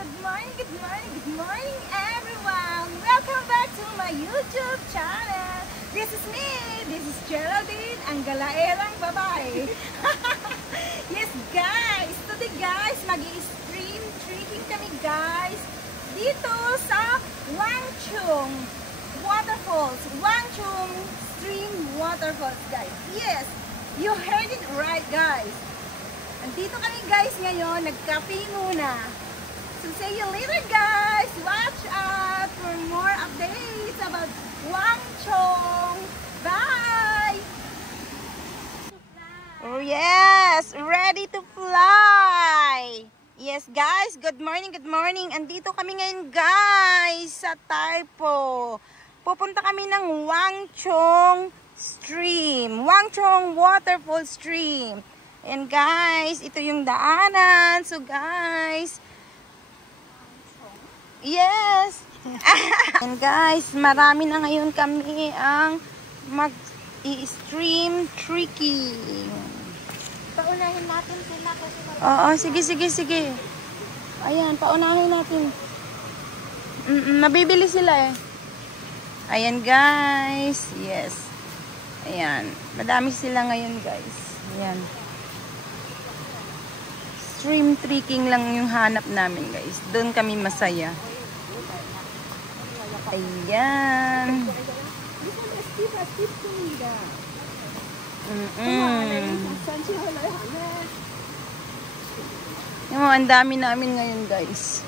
good morning everyone! Welcome back to my YouTube channel! This is me! This is Geraldine, ang galaerang babae! Yes guys! Today guys, mag-i-stream trekking kami guys dito sa Wangchung Waterfalls. Wangchung Stream Waterfalls guys. Yes! You heard it right guys! Andito kami guys ngayon, nagkape muna. So see you later guys! Watch out for more updates about Wangchung! Bye! Oh yes! Ready to fly! Yes guys, good morning! Andito kami ngayon guys sa Taipo. Pupunta kami ng Wangchung Stream. Wangchung Waterfall Stream. And guys, ito yung daanan. So guys, yes. And guys, marami na ngayon kami ang mag-i-stream trekking. Paunahin natin sila kasi Oo, sige. Ayan, paunahin natin. Nabibili sila eh. Ayan guys. Yes. Ayan. Madami sila ngayon guys. Ayan. Stream trekking lang yung hanap namin guys. Doon kami masaya. Ayan. Yung ang dami namin ngayon guys.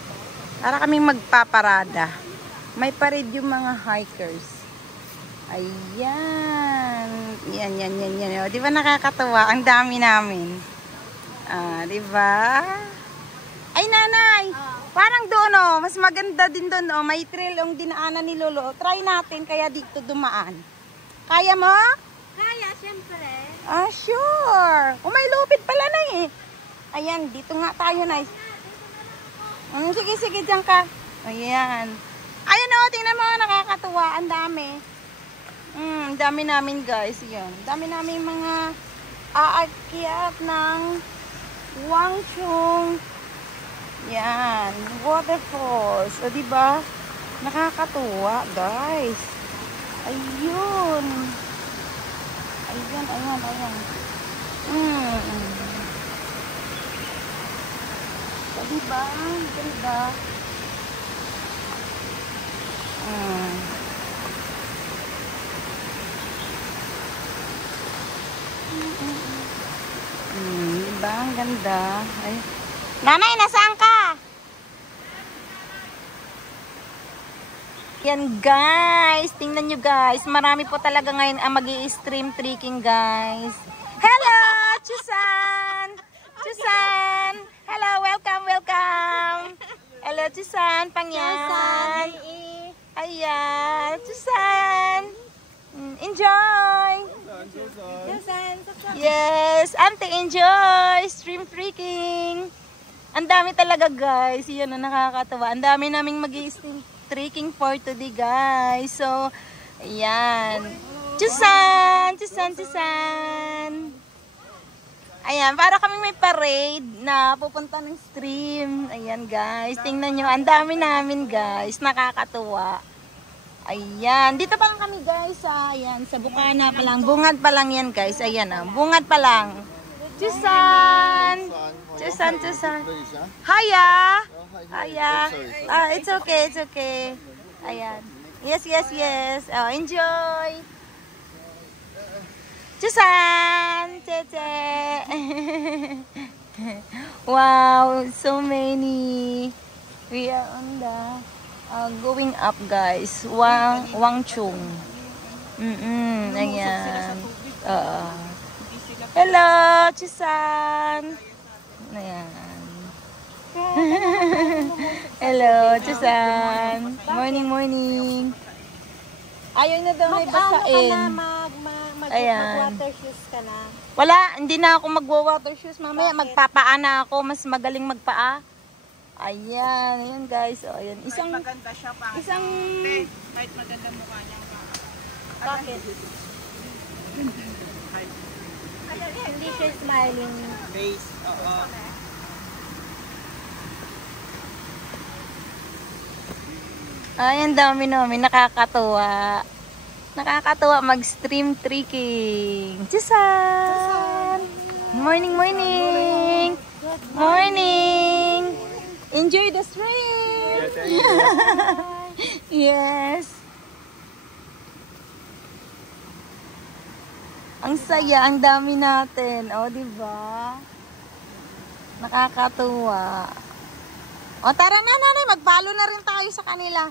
Para kaming magpaparada. May parade yung mga hikers. Ayan. Yan. O, di ba nakakatawa? Ang dami namin. Diba? Ay, nanay! Parang doon, oh. Mas maganda din doon, oh. May trail yung dinaanan ni Lolo. Try natin, kaya dito dumaan. Kaya mo? kaya, syempre. Sure. May lupit pala na eh. Ayan, dito nga tayo, nay. Sige, dyan ka. Ayan. Ayan, oh. Tingnan mo, nakakatuwa. Ang dami. Ang dami namin, guys. Yan. Dami namin mga aakyat ng Wangchung. Yan, waterfalls. O diba? Nakakatuwa, guys. Ayun. Ayan. O diba? Ganda. Diba? Ang ganda. Ay. Nanay, nasaan ka? Yan guys. Tingnan nyo guys. Marami po talaga ngayon ang mag-i-stream trekking guys. Hello! Chusan! Hello! Welcome! Hello, Chusan! Pangyan! Ayan! Chusan! Enjoy! Yes! Ante, enjoy! Stream trekking! Ang dami talaga guys. Yan na nakakatawa. Ang dami naming mag-i-stream trekking for today guys. So, ayan. Chusan! Ayan, para kami may parade na pupunta ng stream. Ayan guys. Tingnan nyo. Ang dami namin guys. Nakakatuwa. Ayan. Dito pa lang kami guys. Ayan. Sa Bukana pa lang. Bungad pa lang yan guys. Ayan bungad pa lang. Chusan! Hiya! It's okay. Ayan. Yes. Oh, enjoy! Chusan! Cheche! Wow! So many! We are on the going up guys. Wangchung. Ayan. Hello, Chusan. Ayan. Hello, Chusan. Morning. Ayaw na daw may basain. Mag-water shoes ka na. Wala, hindi na ako mag-water shoes. Mamaya magpapaa na ako. Mas magaling magpaa. Ayan guys. O, ayan. Kahit maganda siya pa. Kahit maganda mukha niya. Bakit? Hindi siya smiling. Face, oo. Ay, ang dami namin. Nakakatuwa. Nakakatuwa mag-stream trekking. Chusan! Morning, morning! Morning! Enjoy the stream! Yes! Ang saya, ang dami natin. O, diba? Nakakatuwa. O, tara na, nanay. Mag-follow na rin tayo sa kanila.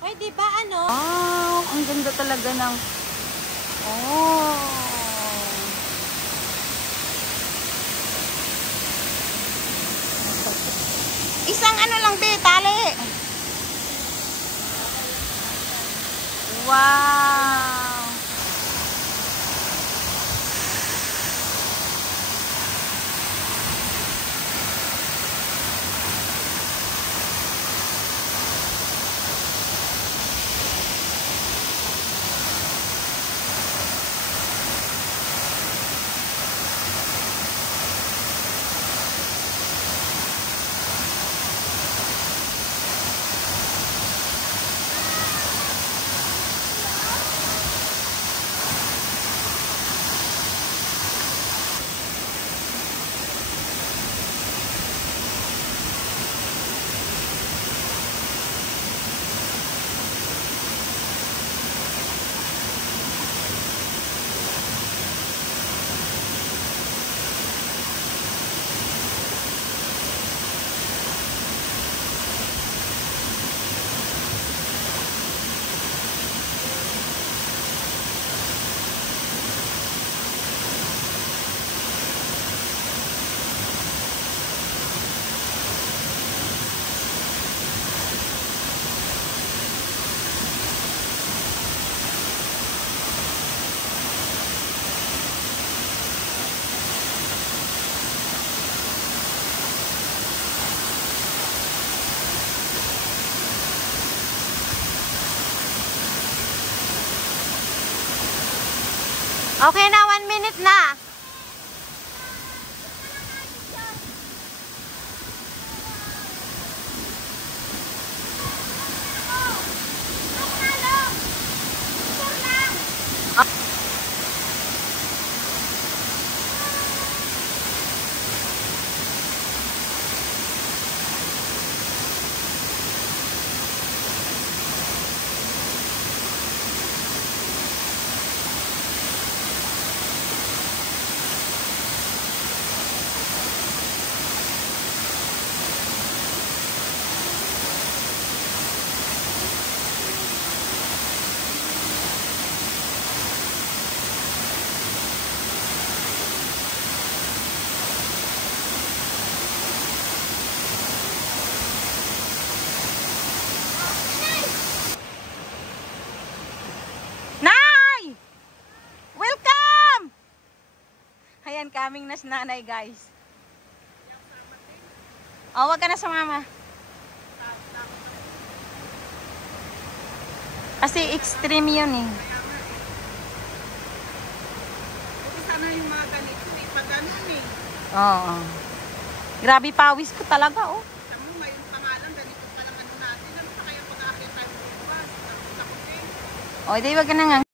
Ay, di ba ano? Wow, ang ganda talaga ng... Oh. Isang ano lang, be, tali. Wow. Okay na, 1 minute na. Nay! Welcome! Ayan, kaming na si nanay, guys. O, wag ka na sumama. Kasi extreme yun eh. Kasi sana yung mga ganito, hindi pa ganun eh. Oo. Grabe pawis ko talaga, oh. Sabi mo, ngayon pa nga lang, ganito pa lang ano natin. Ano pa kaya pag-aakit tayo bukas? Takot eh. O, di wag ka na nga.